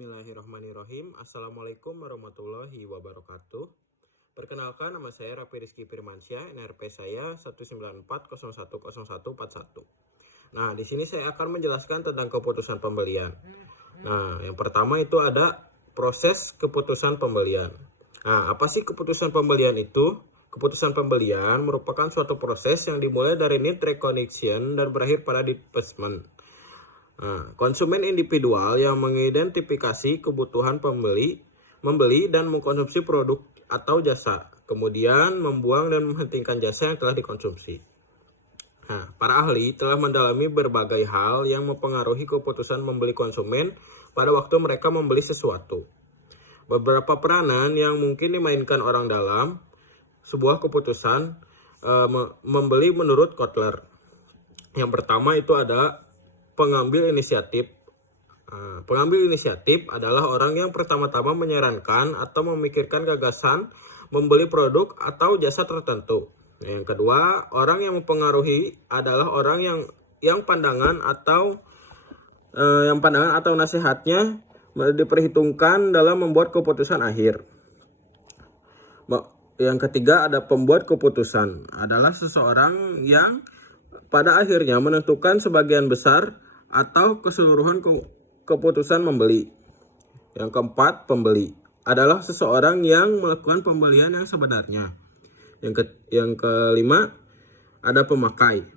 Bismillahirrahmanirrahim. Assalamualaikum warahmatullahi wabarakatuh. Perkenalkan, nama saya Raffi Rizky Firmansyah, NRP saya 194010141. Nah, di sini saya akan menjelaskan tentang keputusan pembelian. Nah, yang pertama itu ada proses keputusan pembelian. Nah, apa sih keputusan pembelian itu? Keputusan pembelian merupakan suatu proses yang dimulai dari need recognition dan berakhir pada divestment. Nah, konsumen individual yang mengidentifikasi kebutuhan membeli dan mengkonsumsi produk atau jasa, kemudian membuang dan menghentikan jasa yang telah dikonsumsi. Nah, para ahli telah mendalami berbagai hal yang mempengaruhi keputusan membeli konsumen pada waktu mereka membeli sesuatu. Beberapa peranan yang mungkin dimainkan orang dalam sebuah keputusan membeli menurut Kotler. Yang pertama itu ada pengambil inisiatif. Pengambil inisiatif adalah orang yang pertama-tama menyarankan atau memikirkan gagasan membeli produk atau jasa tertentu. Yang kedua, orang yang mempengaruhi adalah orang yang pandangan atau nasihatnya diperhitungkan dalam membuat keputusan akhir. Yang ketiga, ada pembuat keputusan adalah seseorang yang pada akhirnya menentukan sebagian besar atau keseluruhan keputusan membeli. Yang keempat, pembeli adalah seseorang yang melakukan pembelian yang sebenarnya. Yang kelima, ada pemakai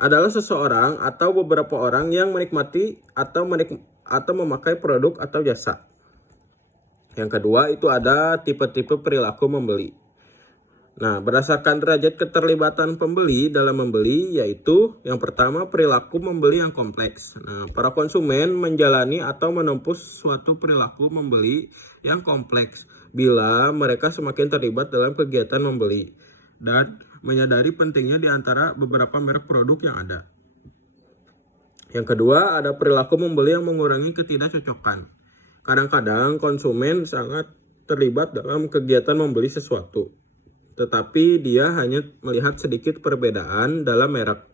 adalah seseorang atau beberapa orang yang menikmati atau memakai produk atau jasa. Yang kedua itu ada tipe-tipe perilaku membeli. Nah, berdasarkan derajat keterlibatan pembeli dalam membeli, yaitu yang pertama perilaku membeli yang kompleks. Nah, para konsumen menjalani atau menempuh suatu perilaku membeli yang kompleks bila mereka semakin terlibat dalam kegiatan membeli dan menyadari pentingnya di antara beberapa merek produk yang ada. Yang kedua, ada perilaku membeli yang mengurangi ketidakcocokan. Kadang-kadang konsumen sangat terlibat dalam kegiatan membeli sesuatu, tetapi dia hanya melihat sedikit perbedaan dalam merek.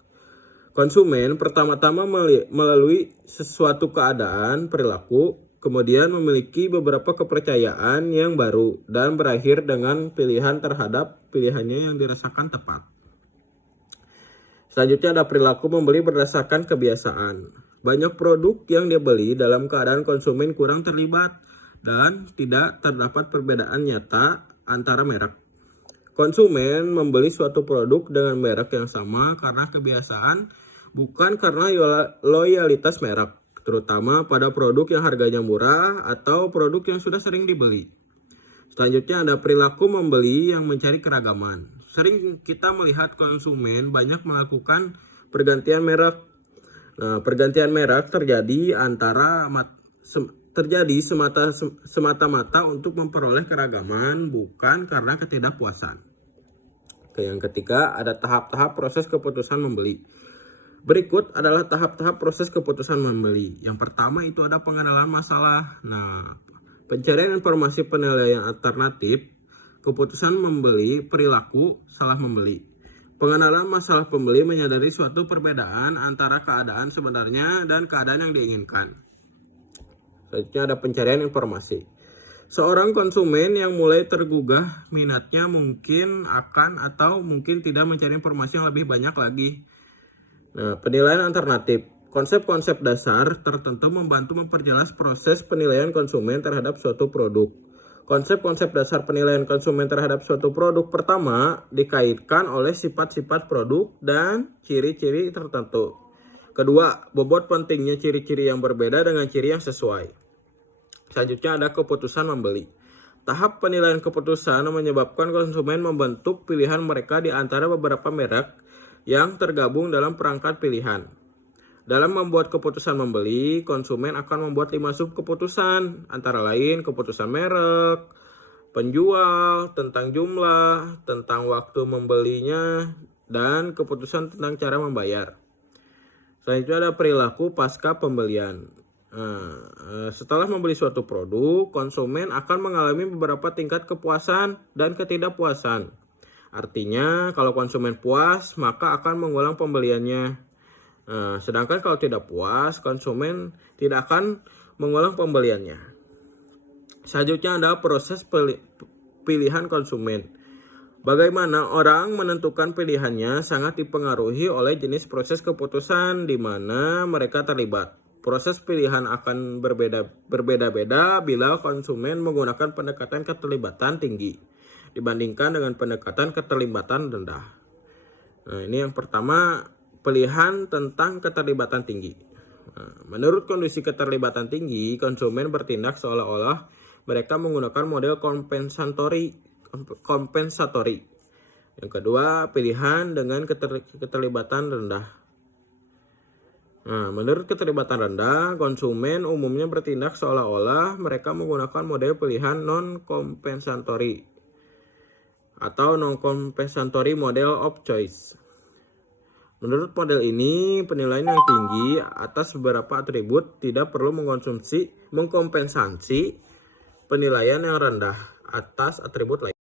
Konsumen pertama-tama melalui sesuatu keadaan perilaku, kemudian memiliki beberapa kepercayaan yang baru, dan berakhir dengan pilihan terhadap pilihannya yang dirasakan tepat. Selanjutnya ada perilaku membeli berdasarkan kebiasaan. Banyak produk yang dibeli dalam keadaan konsumen kurang terlibat dan tidak terdapat perbedaan nyata antara merek. Konsumen membeli suatu produk dengan merek yang sama karena kebiasaan, bukan karena loyalitas merek, terutama pada produk yang harganya murah atau produk yang sudah sering dibeli. Selanjutnya ada perilaku membeli yang mencari keragaman. Sering kita melihat konsumen banyak melakukan pergantian merek. Nah, pergantian merek terjadi semata-mata untuk memperoleh keragaman, bukan karena ketidakpuasan. Yang ketiga, ada tahap-tahap proses keputusan membeli. Berikut adalah tahap-tahap proses keputusan membeli. Yang pertama itu ada pengenalan masalah. Nah, pencarian informasi penilaian alternatif, keputusan membeli, perilaku salah membeli. Pengenalan masalah pembeli menyadari suatu perbedaan antara keadaan sebenarnya dan keadaan yang diinginkan. Selanjutnya ada pencarian informasi. Seorang konsumen yang mulai tergugah minatnya mungkin akan atau mungkin tidak mencari informasi yang lebih banyak lagi. Nah, penilaian alternatif. Konsep-konsep dasar tertentu membantu memperjelas proses penilaian konsumen terhadap suatu produk. Konsep-konsep dasar penilaian konsumen terhadap suatu produk pertama dikaitkan oleh sifat-sifat produk dan ciri-ciri tertentu. Kedua, bobot pentingnya ciri-ciri yang berbeda dengan ciri yang sesuai. Selanjutnya ada keputusan membeli. Tahap penilaian keputusan menyebabkan konsumen membentuk pilihan mereka di antara beberapa merek yang tergabung dalam perangkat pilihan. Dalam membuat keputusan membeli, konsumen akan membuat 5 sub keputusan, antara lain keputusan merek, penjual, tentang jumlah, tentang waktu membelinya, dan keputusan tentang cara membayar. Selanjutnya ada perilaku pasca pembelian. Setelah membeli suatu produk, konsumen akan mengalami beberapa tingkat kepuasan dan ketidakpuasan. Artinya, kalau konsumen puas, maka akan mengulang pembeliannya. Sedangkan kalau tidak puas, konsumen tidak akan mengulang pembeliannya. Selanjutnya adalah proses pilihan konsumen. Bagaimana orang menentukan pilihannya sangat dipengaruhi oleh jenis proses keputusan di mana mereka terlibat. Proses pilihan akan berbeda-beda bila konsumen menggunakan pendekatan keterlibatan tinggi dibandingkan dengan pendekatan keterlibatan rendah. Nah, ini yang pertama, pilihan tentang keterlibatan tinggi. Nah, menurut kondisi keterlibatan tinggi, konsumen bertindak seolah-olah mereka menggunakan model kompensatori. Yang kedua, pilihan dengan keterlibatan rendah. Nah, menurut keterlibatan rendah, konsumen umumnya bertindak seolah-olah mereka menggunakan model pilihan non-compensatory atau non-compensatory model of choice. Menurut model ini, penilaian yang tinggi atas beberapa atribut tidak perlu mengkompensasi penilaian yang rendah atas atribut lain.